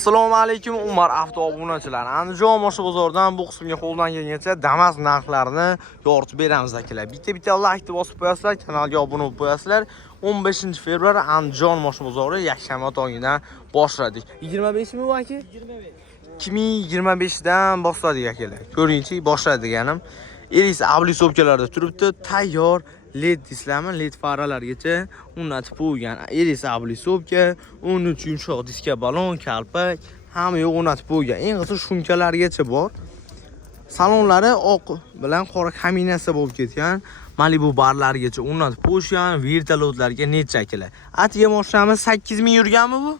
Assalomu alaykum Umar avtoobunachilar. Andijon moshina bozoridan bu qismga qo'ldan kelgancha Damas narxlarini yoritib beramiz akalar. Bitta like bosib qo'yasizlar, kanalga obuna bo'lib qo'yasizlar. 15 fevral Andijon moshina bozori yakshanba tongida boshladik. 25 mi bu aka? 2025 dan boshladik akalar. Ko'ringchi boshladik deganim. Elis ablisovkalarda turibdi, tayyor LED disklarmi, LED faralargacha o'rnatib qo'ygan. Elis ablisovka, 13 yumshoq diska balon, kalpak, hamma yo'q o'rnatib qo'ygan. Eng qisqa shumkalargacha bor. Salonlari oq bilan qora kombinatsiya bo'lib ketgan. Malibu barlargacha o'rnatib qo'yishgan, vertolyotlarga necha akalar. Atiga moshinamiz 8000 yurganmi bu?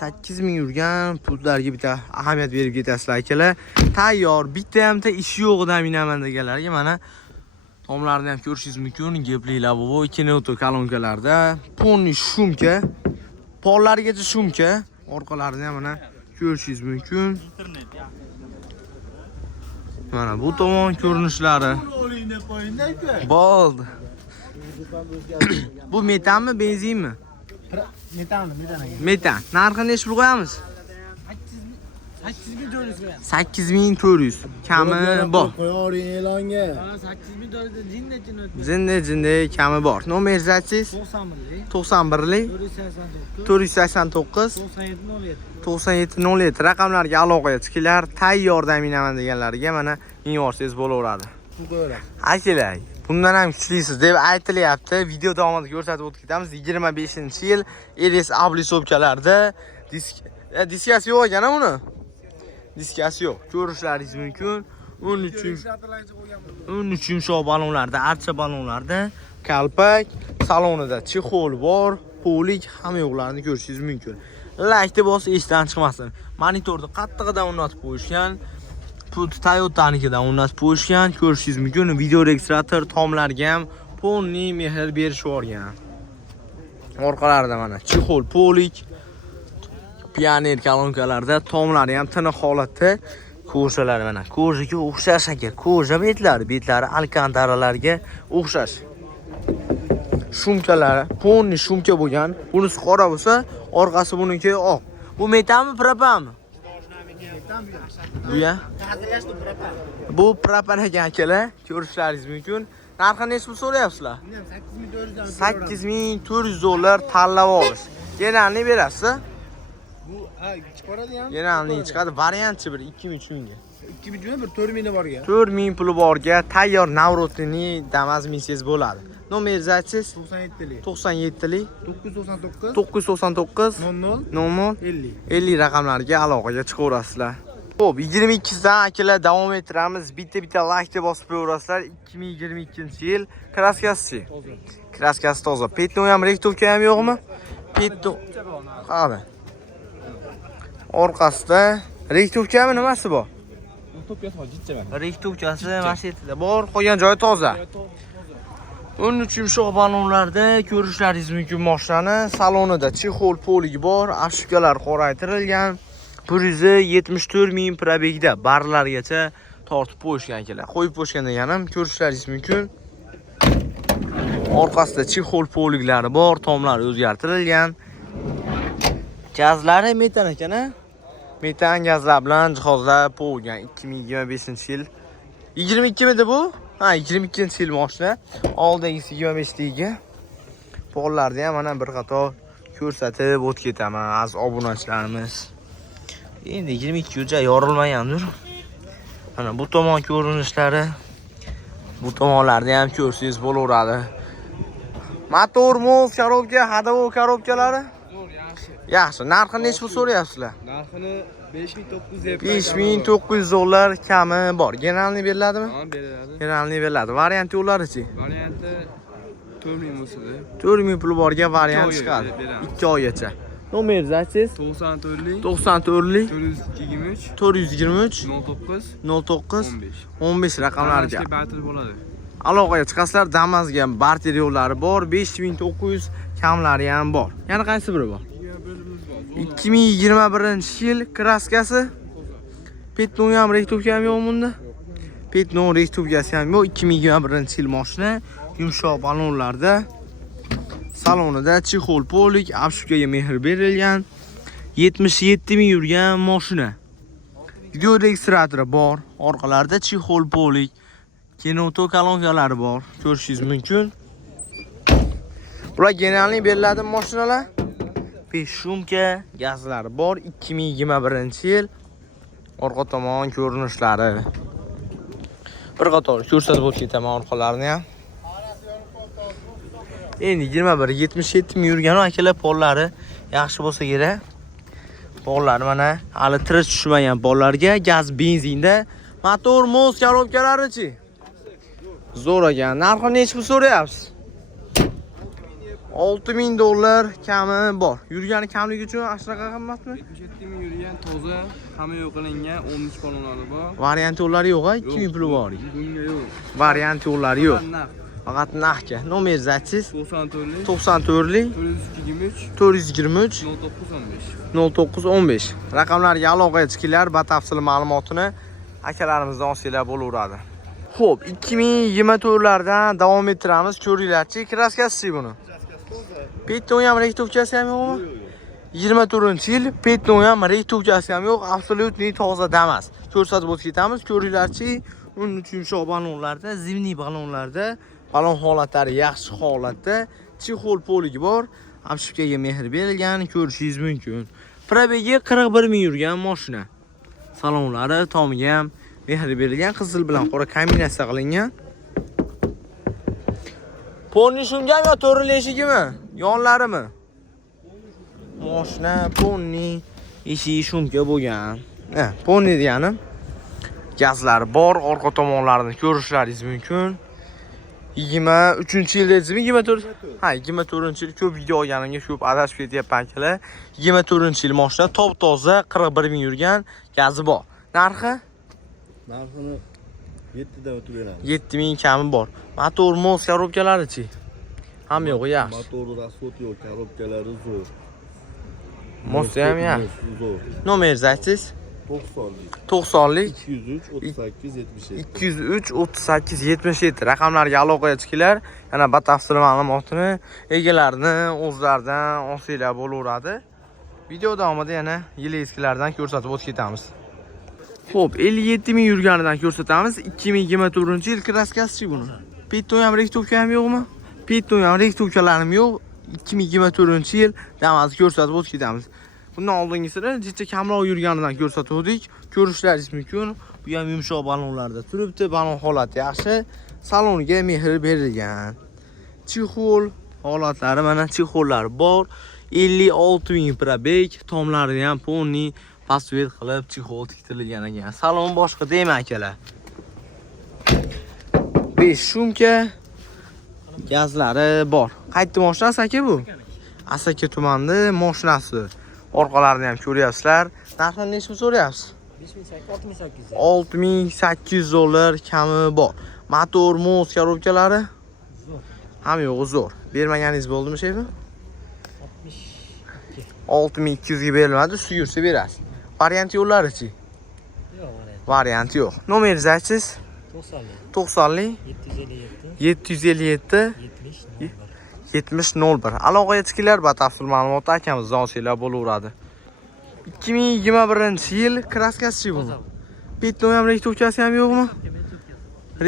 8000 yurgan pullarga bitta ahamiyat berib ketasizlar akalar. Tayyor, bitta hamda ishi yo'qdan minaman deganlarga mana tomlarni ham ko'rishingiz mumkin. Gepliklar bu ikkita auto kolonkalarda, ponni shumka, pollargacha shumka, orqalarini ham mana ko'rishingiz mumkin. Mana bu tomon ko'rinishlari. Bo'ldi. Bu metanmi, benzinmi? Metan. Narxini necha pul qo'yamiz? 8400. Kami bor. Qo'ying e'longa. 8400 Zinde kami bor. Nomer zatsiz? 91lik 489 9707 raqamlarga aloqaga chiqinglar. Tayyordan minaman deganlarga mana minyorsiz bo'laveradi. Akalar, bundan ham kuchlisiz deb aytilyapti. Video davomida ko'rsatib o'tib ketamiz. 25-yil Elis ablisovkalarda diskasi yo'q ekan buni. Diskasi yo'q. Ko'rishlaringiz mumkin. 13 yumshoq balonlarda, archa balonlarda, kalpak, salonida chexol bor, polik hamma yo'qlarini ko'rishingiz mumkin. Like bosib esdan chiqmasin. Monitorni qattig'idan o'rnatib qo'yishgan. Toyota'nikidan o'rnatib qo'yishgan, ko'rishingiz mumkin. Video registrator tomlarga ham ponni mehr berishib yuborgan. Orqalarida mana chexol, polik, Pioneer kolonkalarda tomlari ham tiniq holatda. Ko'rsalar mana ko'rjaga o'xshash aka. Ko'rja betlari alkantaralarga o'xshash. Shumkalari, ponni shumka bo'lgan. Bunisi qora bo'lsa, orqasi buniki oq. Bu metanmi, propanmi? Bu ya? Bu propan ekan akalar. Ko'rishlaringiz mumkin. Narxini necha pul so'rayapsizlar? 8400 dollar tanlab olish. Genalni berasiz? Bu chiqaradi ham. Genalni chiqadi. Variantchi bir 2000 ga. 2000 bir 4000 borga. 4000 puli borga tayyor Navrotini Damas minsiz bo'ladi. Nomer zatsiz 97lik 97lik 999 00 50 raqamlarga aloqaga chiqaverasizlar. Xo'p, 22dan akalar davom ettiramiz. Bitta like bosib qo'yaverasizlar. 2022-yil kraskasi. Kraskasi toza. Petno ham rektovka ham yo'qmi? Petno. Qani. Orqasida rektovkami nimasi bor? Rektovkasi mashetida bor, qolgan joyi toza. 13 yumshoq balonlarda ko'rishlaringiz mumkin mashinani. Salonida chexol poligi bor, ashkalar qoraytirilgan. 174,000 probegda barlargacha tortib qo'yishgan akalar. Qo'yib qo'yishgan deganim ko'rishlaringiz mumkin. Orqasida chexol poliglari bor, tomlar o'zgartirilgan. Gazlari metan ekan-a? Metan gazlar bilan jihozlar qo'yilgan 2025-yil. 22 midi bu? Ha, 22-yil mashina. Oldingisi 25-ligiga. Pollarni ham mana bir qator ko'rsatib o'tib ketaman aziz obunachilarimiz. Endi 22 yilcha yorilmagandir. Mana bu tomon ko'rinishlari, bu tomonlarni ham ko'rsangiz bo'laveradi. Motor, moz, korobka, hadavo korobkalari yaxshi. Narxini necha pul so'rayapsizlar? Narxini 5900 deb. 5900 dollar kami bor. Generalni beriladimi? Ha, beriladi. Generalni beriladi. Varianti yo'llari-chi? Varianti 4000 bo'lsa, 4000 pul borga variant chiqadi. 2 oygacha. Nomer zatsiz 94lik 94lik 423 423 09 15 raqamlarga bateri bo'ladi. Aloqaga chiqasizlar. Damasga barter yo'llari bor, 5900 kamlari ham bor. Yana qaysi biri bor? 2021-yil kraskasi. Petno ham rektovka ham yo'q bunda. Petno rektovkasi ham yo'q. 2021-yil mashina, yumshoq balonlarda. Salonida chexol polik, abshukaga mehr berilgan. 77 ming yurgan mashina. Video registratori bor. Orqalarida chexol polik, kinoto kolonkalari bor. Ko'rishingiz mumkin. Bular generalni beriladi mashinalar. 5 shumka gazlari bor. 2021-yil. Orqa tomon ko'rinishlari. Bir qator ko'rsatib o'tib ketaman orqalarini ham. Endi 77 ming yurgan akalar pollari yaxshi bo'lsa kerak. Pollar mana hali tirish tushmagan pollarga gaz benzinda motor moz korobkalari-chi. Zo'r ekan. Narxi necha pul so'rayapsiz? $6000 kami bor. Yurgani kamligi uchun ashraqa qimmatmi? 77 ming yurgan toza, hamma yo'q qilingan 13 kolonlari bor. Variant yo'llari yo'q, 2000 puli bor. Bunga yo'q. Variant yo'llari yo'q. Narx Faqat narxga. Nomer zatsiz 94lik 94lik 423 423 0915. 0915. Raqamlarga aloqaga chiqinglar, batafsil ma'lumotini akalarimizdan olsanglar bo'laveradi. Xo'p, 2024lardan davom ettiramiz. Ko'ringlarchi, kraskasi buni. Petton ham rektovkasi ham yo'qmi? 24-yil Petton ham rektovkasi ham yo'q, absolutni toza damas. Ko'rsatib o'tib ketamiz. Ko'ringlarchi, 13 yumshoq balonlarda, zimniy balonlarda balon holatlari yaxshi holatda, chexol poligi bor. Amshibkaga mehr berilgan, ko'rishingiz mumkin. Probegi 41 ming yurgan mashina. Salonlari tomiga ham mehr berilgan, qizil bilan qora kombinatsiya qilingan. Ponni shungami yo to'rilishigimi? Yonlarimi? Mashina ponni eshigi shumka bo'lgan. Ponni deganim gazlari bor, orqa tomonlarini ko'rishlaringiz mumkin. 23-yil dedingizmi? 24. Ha, 24-yil ko'p video olganimga ko'p adashib ketyapman akalar. 24-yil mashina top-toza 41 ming yurgan, gazi bor. Narxi? Narxini 7 dan o'tib beramiz. 7 ming kami bor. Motor moz korobkalari-chi? Ham yo'q, yaxshi. Motori rasvot yo'q, korobkalari zo'r. Mosti ham yaxshi. Zo'r. Nomer zatsiz 90lik 90lik 203 38 77. 203 38 77 raqamlarga aloqaga chiqinglar. Yana batafsil ma'lumotini egalarini o'zlaridan olsanglar bo'laveradi. Video davomida yana yil eskilardan ko'rsatib o'tib ketamiz. Xo'p, 57 ming yurganidan ko'rsatamiz. 2024-yil kraskasi buni. Petton ham rektovka ham yo'qmi? Petton ham rektovkalarim yo'q. 2024-yil damas ko'rsatib o'tib ketamiz. Bundan oldingisini jicha kamroq yurganidan ko'rsatib o'tdik. Ko'rishlaringiz mumkin. Bu ham yumshoq balonlarda turibdi. Balon holati yaxshi. Saloniga mehr berilgan. Chexol holatlari mana chexollar bor. 56 ming probeg, tomlari ham ponni pasvet qilib chexol tiktirilgan ekan. Salon boshqa deyman akalar. 5 shumka gazlari bor. Qaytdi mashinasi aka bu? Asaka tumanida mashinasi. Orqalarini ham ko'ryapsizlar. Narxini necha pul so'rayapsiz? 6800 dollar kami bor. Motor moz korobkalari ham yo'q, zo'r. Bermaganingiz bo'ldimi sheymi? 6200 ga berilmadi, suyursa berasiz. Variant yo'llari-chi? Yo'q, Variant yo'q. Nomeringizni aytsangiz? 90lik 757 7001. Aloqaga chiqinglar, batafsil ma'lumotni akamizdan olsanglar bo'laveradi. 2021-yil kraskasi bu. Petton ham rektovkasi ham yo'qmi?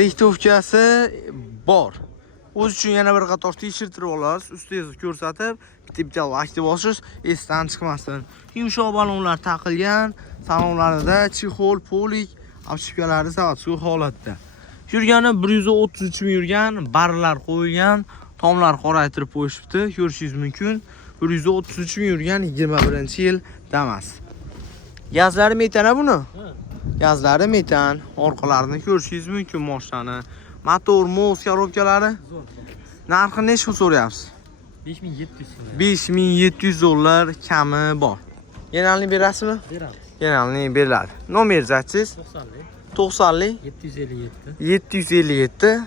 Rektovkasi bor. O'z uchun yana bir qator tekshirtirib olasiz, ustingizni ko'rsatib, bitta aktiv bosish esdan chiqmasin. Yumshoq balonlar taqilgan, salonlarida chexol, polik, obshipkalari savatli holatda. Yurgani 133 ming yurgan, barlar qo'yilgan, tomlar qoraytirib qo'yishibdi, ko'rishingiz mumkin. 133 ming yurgan 21-yil damas. Gazlari metan buni? Gazlari metan, orqalarini ko'rishingiz mumkin mashinani. Motor moz korobkalari. Narxi necha so'rayapsiz? 5700 dollar kami bor. Generalni berasizmi? Beramiz. Generalni beriladi. Nomeringizni aytsangiz? 90lik 757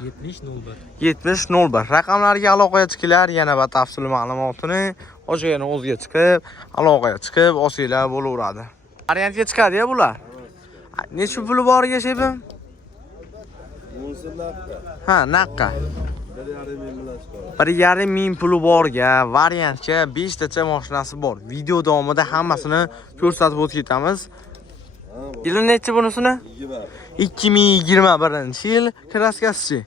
7001. Raqamlarga aloqaga chiqinglar, yana batafsil ma'lumotini o'shagani o'ziga chiqib, aloqaga chiqib olsanglar bo'laveradi. Variantga chiqadi-ya bular. Necha puli boriga shebim? Bunisi naqqa. Ha, naqqa. 1,5 ming puli borga variantga 5 tacha mashinasi bor. Video davomida hammasini ko'rsatib o'tib ketamiz. Yili necha bunisini? 2021-yil kraskasi.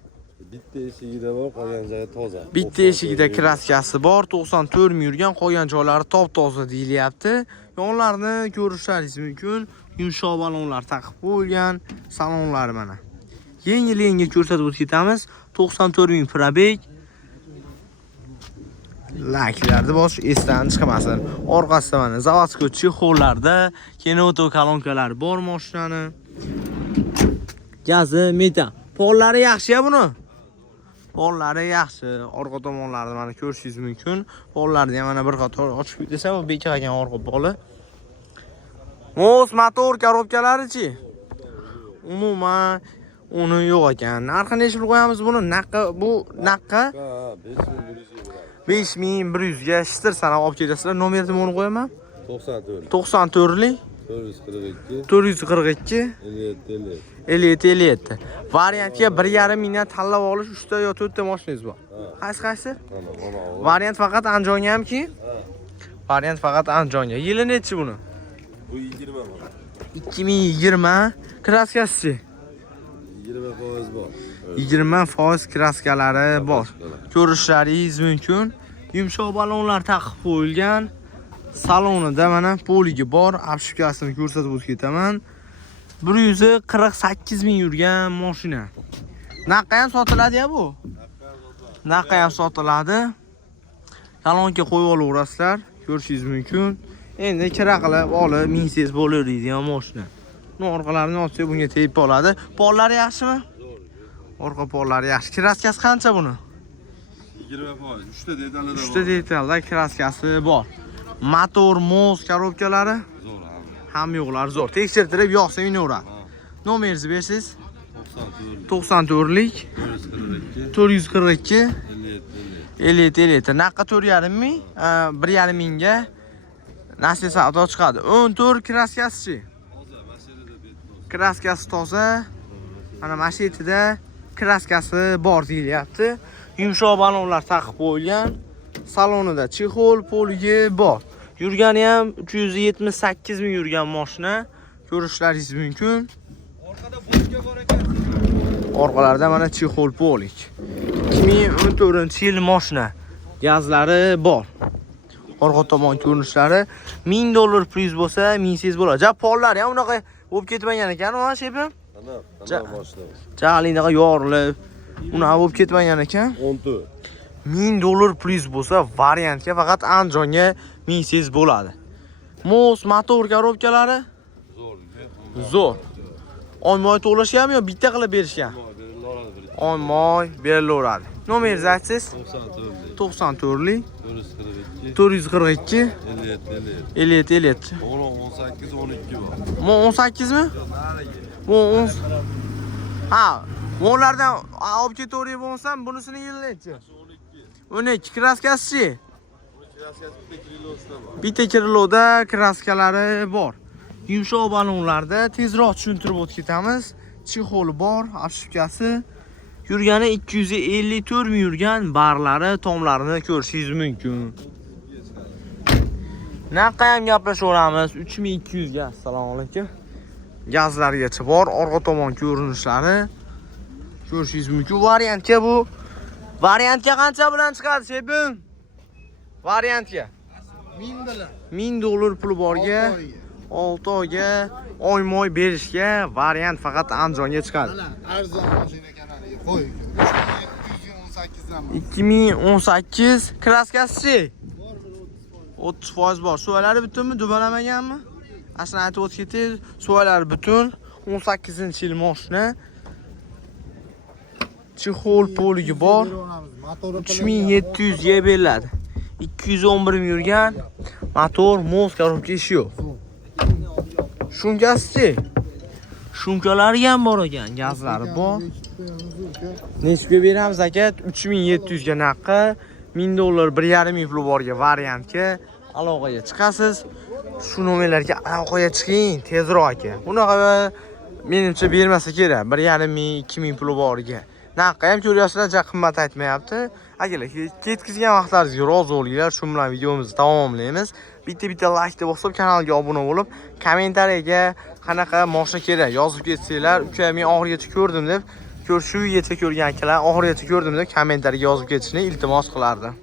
Bitta eshigida bor, qolgan joyi toza. Bitta eshigida kraskasi bor, 94 ming yurgan, qolgan joylari top-toza deyilyapti. Yonlarni ko'rishlaringiz mumkin. Yumshoq balonlar taqib qo'yilgan, salonlari mana. Yengil ko'rsatib o'tib ketamiz. 94 ming probeg. Layklarni bosish esdan chiqmasin. Orqasida mana zavodskiy chexollarda kenoto kolonkalari bor mashinani. Gazi, metan. Pollari yaxshi-ya buni. Pollari yaxshi. Orqa tomonlarini mana ko'rishingiz mumkin. Pollarni ham mana bir qator ochib desa, bu bekilgan orqa poli. Mos motor korobkalari-chi? Umuman uni yo'q ekan. Narxi necha pul qo'yamiz buni? Bu naqqa 5100 ga shtir sanab olib kelasizlar. Nomerni buni qo'yaman. 94lik 442 57. Variantga 1,5 mingdan tanlab olish 3 ta yo 4 ta mashinangiz bor. Qaysi? Variant faqat Andijonga hamki? Variant faqat Andijonga. Yili nechi buni? Bu 20 bor. 2020 kraskasi. 20% bor. 20% kraskalari bor. Ko'rishlaringiz mumkin. Yumshoq balonlar taqib qo'yilgan. Salonida mana poligi bor. Obshipkasini ko'rsatib o'tib ketaman. 148 ming yurgan mashina. Naqqa ham sotiladi-ya bu? Naqqa ham sotiladi. Salonga qo'yib olaverasizlar. Ko'rishingiz mumkin. Endi kira qilib olib minsiz bo'laveradigan mashina. Buni orqalarini ochsa bunga tegib oladi. Pollari yaxshimi? Orqa pollari yaxshi. Kraskasi qancha buni? 20%. 3 ta detalda bor. 3 ta detalda kraskasi bor. Motor, mos korobkalari Zo'r ham yo'qlar zo'r. Tekshirtirib yoqsa yinaveradi. Nomeringizni bersiz? 94lik 442 57. Naqqa 4,5 ming, 1,5 mingga nasib savdo chiqadi. 14 kraskasi-chi? Kraskasi toza. Mana mashinada kraskasi bor deyilyapti. Yumshoq balonlar taqib qo'yilgan. Salonida chexol poligi bor. Yurgani ham 378 ming yurgan mashina. Ko'rishlaringiz mumkin. Orqada bo'shga bor ekan. Orqalarda mana chexol polig. 2014-yil mashina. Gazlari bor. Orqa tomon ko'rinishlari $1000 plyus bo'lsa, 1000 bo'ladi. Ja pollar ham unaqa bo'lib ketmagan ekan, ha, shepim? Ana mashina. Jalinaga yorilib, unaqa bo'lib ketmagan ekan. 14. $1000 plyus bo'lsa, variantga faqat Andijonga 1000 bo'ladi. Mos motor korobkalari zo'r. Oymoy to'lashgan yo bitta qilib berishgan? Oymoy berilaveradi. Nomeringizni aytsangiz? 94lik 442 57. 18 12 bor. Bu 18 mi? Bu 10. Ha, bunlardan olib ketaverib bo'lsam, bunisini yili nechi? 12 kraskasi-chi? Bitta kriloda kraskalari bor. Yumshoq balonlarda tezroq tushuntirib o'tib ketamiz. Chexoli bor, obshipkasi. Yurgani 254 ming yurgan, barlari, tomlarini ko'rishingiz mumkin. Naqqa ham gaplashaveramiz. 3200 ga. Assalomu alaykum. Gazlargacha bor, orqa tomon ko'rinishlari ko'rishingiz mumkin. Variantga bu. Variantga qancha bilan chiqadi, shepim? Variantga $1000 pul borga 6 oyga oymoy berishga variant faqat Andijonga chiqadi. Arzon mashina ekan, qo'y. 2018 kraskasi 30% bor. Suvalari butunmi, dubalamaganmi? Aslan aytib o'tib ketdingiz, suvalari butun. 18-yil mashina. Chexol poligi bor. 3700 ga beriladi. 211 ming yurgan motor, mos korobka ishi yo'q. Shumkasi-chi? Shumkalari ham bor ekan, gazlari bor. Nechga beramiz aka? 3700 ga naqqa, $1000 1,5 ming pul borga variantga aloqaga chiqasiz. Shu nomerlarga aloqaga chiqing, tezroq aka. Bunaqa menimcha bermasa kerak. 1,5 ming, 2 ming pul borga. Narxi ham ko'ryapsizlar, juda qimmat aytmayapti. Akalar, ketkizgan vaqtlaringizga rozi bo'linglar. Shu bilan videomizni tamomlaymiz. Bitta like bosib, kanalga obuna bo'lib, kommentariyaga qanaqa mashina kerak yozib ketsanglar, uka men oxirigacha ko'rdim deb, shu yergacha ko'rgan akalar oxirigacha ko'rdim deb kommentariyaga yozib ketishni iltimos qilardim.